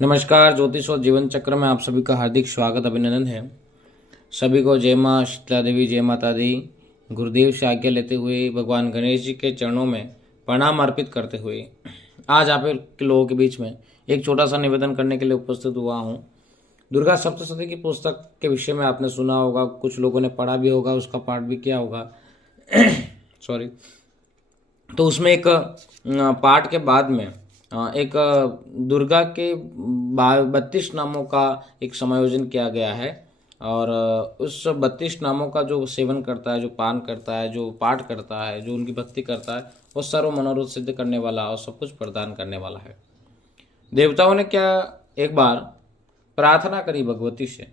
नमस्कार। ज्योतिष और जीवन चक्र में आप सभी का हार्दिक स्वागत अभिनंदन है। सभी को जय माँ शीतला देवी, जय माता दी। गुरुदेव से आज्ञा लेते हुए भगवान गणेश जी के चरणों में प्रणाम अर्पित करते हुए आज आप लोगों के बीच में एक छोटा सा निवेदन करने के लिए उपस्थित हुआ हूँ। दुर्गा सप्तशती की पुस्तक के विषय में आपने सुना होगा, कुछ लोगों ने पढ़ा भी होगा, उसका पाठ भी किया होगा। सॉरी। तो उसमें एक पाठ के बाद में एक दुर्गा के 32 नामों का एक समायोजन किया गया है। और उस 32 नामों का जो सेवन करता है, जो पान करता है, जो पाठ करता है, जो उनकी भक्ति करता है, वो सर्व मनोरथ सिद्ध करने वाला और सब कुछ प्रदान करने वाला है। देवताओं ने क्या एक बार प्रार्थना करी भगवती से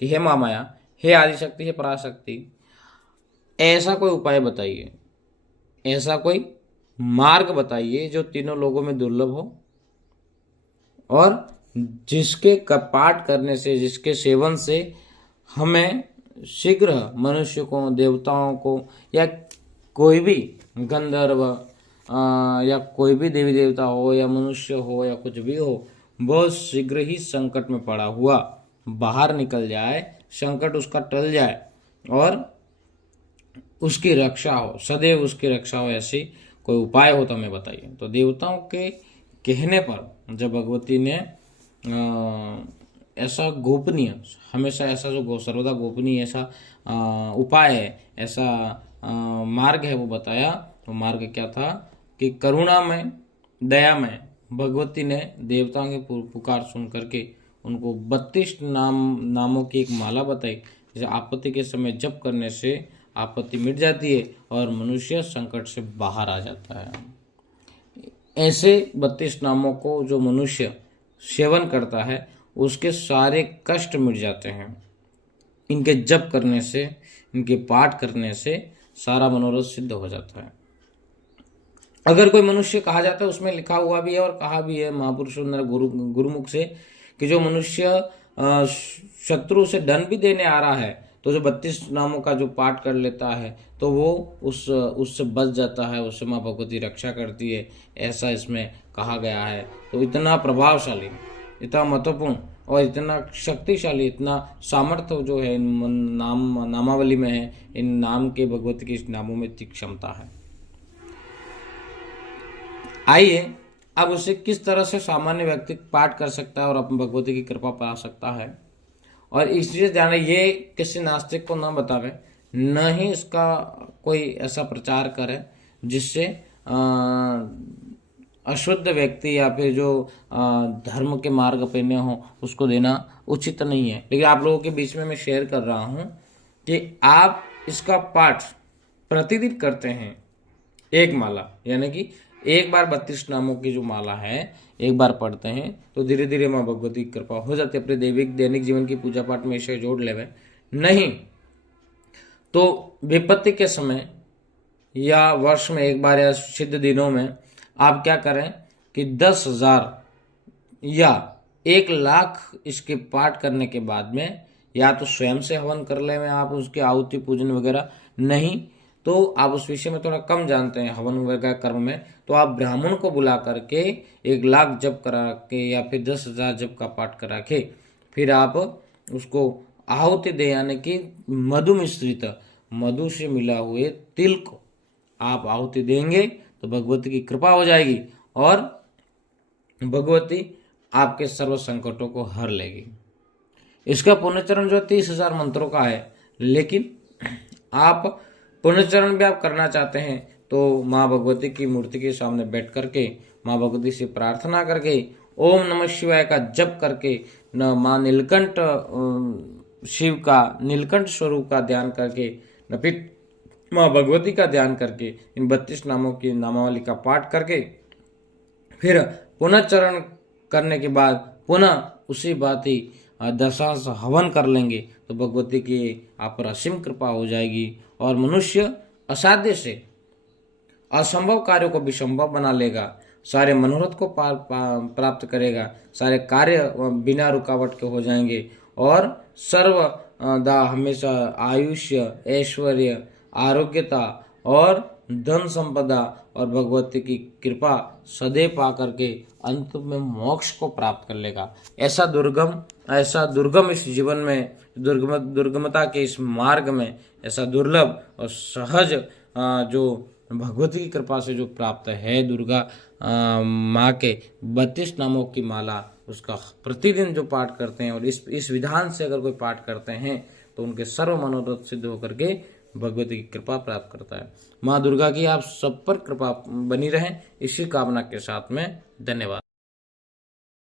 कि हे महामाया, हे आदिशक्ति, हे पराशक्ति, ऐसा कोई उपाय बताइए, ऐसा कोई मार्ग बताइए जो तीनों लोगों में दुर्लभ हो और जिसके पाठ करने से, जिसके सेवन से हमें शीघ्र मनुष्य को, देवताओं को, या कोई भी गंधर्व या कोई भी देवी देवता हो या मनुष्य हो या कुछ भी हो, बहुत शीघ्र ही संकट में पड़ा हुआ बाहर निकल जाए, संकट उसका टल जाए और उसकी रक्षा हो, सदैव उसकी रक्षा हो, ऐसी कोई उपाय हो तो हमें बताइए। तो देवताओं के कहने पर जब भगवती ने ऐसा गोपनीय, हमेशा ऐसा जो सर्वदा गोपनीय ऐसा उपाय है, ऐसा मार्ग है वो बताया। तो मार्ग क्या था कि करुणा में, दया में भगवती ने देवताओं की पुकार सुन करके उनको 32 नामों की एक माला बताई, जैसे आपत्ति के समय जप करने से आपत्ति मिट जाती है और मनुष्य संकट से बाहर आ जाता है। ऐसे 32 नामों को जो मनुष्य सेवन करता है उसके सारे कष्ट मिट जाते हैं। इनके जप करने से, इनके पाठ करने से सारा मनोरथ सिद्ध हो जाता है। अगर कोई मनुष्य, कहा जाता है, उसमें लिखा हुआ भी है और कहा भी है महापुरुषों ने गुरुमुख से कि जो मनुष्य शत्रु से दंड भी देने आ रहा है तो जो 32 नामों का जो पाठ कर लेता है तो वो उससे बच जाता है, उससे माँ भगवती रक्षा करती है, ऐसा इसमें कहा गया है। तो इतना प्रभावशाली, इतना महत्वपूर्ण और इतना शक्तिशाली, इतना सामर्थ्य जो है इन नामावली में है, इन नाम के, भगवती के इस नामों में इतनी क्षमता है। आइए अब उसे किस तरह से सामान्य व्यक्ति पाठ कर सकता है और अपनी भगवती की कृपा पा सकता है। और इसलिए ध्यान, ये किसी नास्तिक को न बतावे, न ही इसका कोई ऐसा प्रचार करे जिससे अशुद्ध व्यक्ति या फिर जो धर्म के मार्ग अपने हो उसको देना उचित नहीं है। लेकिन आप लोगों के बीच में मैं शेयर कर रहा हूँ कि आप इसका पाठ प्रतिदिन करते हैं, एक माला, यानी कि एक बार 32 नामों की जो माला है एक बार पढ़ते हैं तो धीरे धीरे माँ भगवती की कृपा हो जाती है। अपने दैनिक जीवन की पूजा पाठ में इसे जोड़ लेवे। नहीं तो विपत्ति के समय या वर्ष में एक बार या सिद्ध दिनों में आप क्या करें कि 10,000 या 1,00,000 इसके पाठ करने के बाद में या तो स्वयं से हवन कर ले में आप उसके आहुति पूजन वगैरह, नहीं तो आप उस विषय में थोड़ा कम जानते हैं हवन वगैरह कर्म में, तो आप ब्राह्मण को बुला करके 1,00,000 जप करा के या फिर 10,000 जप का पाठ करा के फिर आप उसको आहुति दे, यानी कि मधु मिश्रित, मधु से मिला हुए तिल को आप आहुति देंगे तो भगवती की कृपा हो जाएगी और भगवती आपके सर्व संकटों को हर लेगी। इसका पुण्यचरण जो 30,000 मंत्रों का है, लेकिन आप पुण्यचरण भी आप करना चाहते हैं तो माँ भगवती की मूर्ति के सामने बैठ करके माँ भगवती से प्रार्थना करके ओम नमः शिवाय का जप करके न माँ नीलकंठ, शिव का नीलकंठ स्वरूप का ध्यान करके, न फिर माँ भगवती का ध्यान करके इन 32 नामों की नामावली का पाठ करके फिर पुनश्चरण करने के बाद पुनः उसी बात ही दशांश हवन कर लेंगे तो भगवती की आप पर असीम कृपा हो जाएगी और मनुष्य असाध्य से असंभव कार्यों को भी संभव बना लेगा, सारे मनोरथ को प्राप्त करेगा, सारे कार्य बिना रुकावट के हो जाएंगे और सर्व दा हमेशा आयुष्य, ऐश्वर्य, आरोग्यता और धन संपदा और भगवती की कृपा सदैव पा करके अंत में मोक्ष को प्राप्त कर लेगा। ऐसा दुर्गम इस जीवन में, दुर्गमता के इस मार्ग में ऐसा दुर्लभ और सहज जो भगवती की कृपा से जो प्राप्त है, दुर्गा माँ के 32 नामों की माला, उसका प्रतिदिन जो पाठ करते हैं और इस विधान से अगर कोई पाठ करते हैं तो उनके सर्व मनोरथ सिद्ध होकर के भगवती की कृपा प्राप्त करता है। माँ दुर्गा की आप सब पर कृपा बनी रहे, इसी कामना के साथ में धन्यवाद।